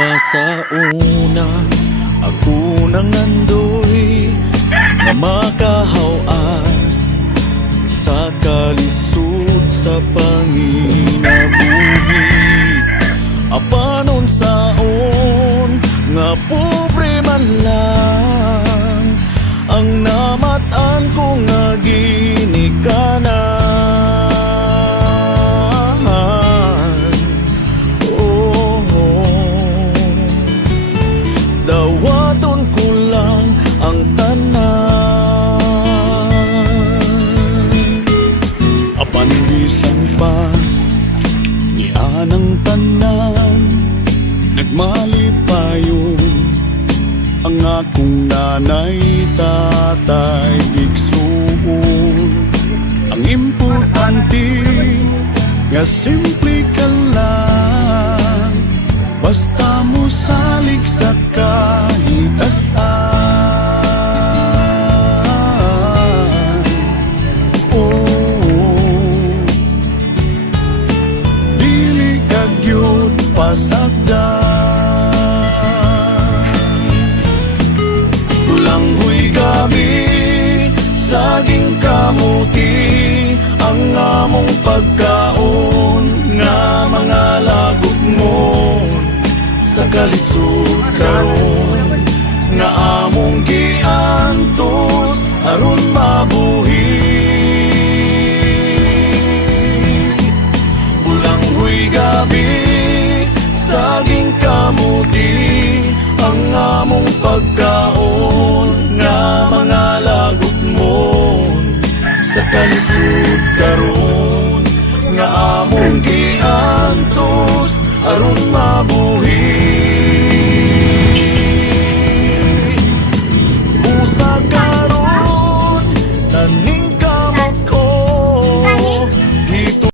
pa sa una, ako nang andoy nga makahawas sa kalisod sa panginabuhi. Apanon saon nga pobre man lang ang namatan ko nga ginikanan. Dawaton ko lang ang tanan, apan bisan pa ni anang tanan, nagmalipayon ang akong nanay, tatay, igsuon. Ang importante nga simple ka lang, basta mo salig sa kahitasan. Oh, dili ka gyud pasagdan. Tulanghoy kami, saging kamuti, ang among pagkaon nga mga lagot mo sa kalisod karon.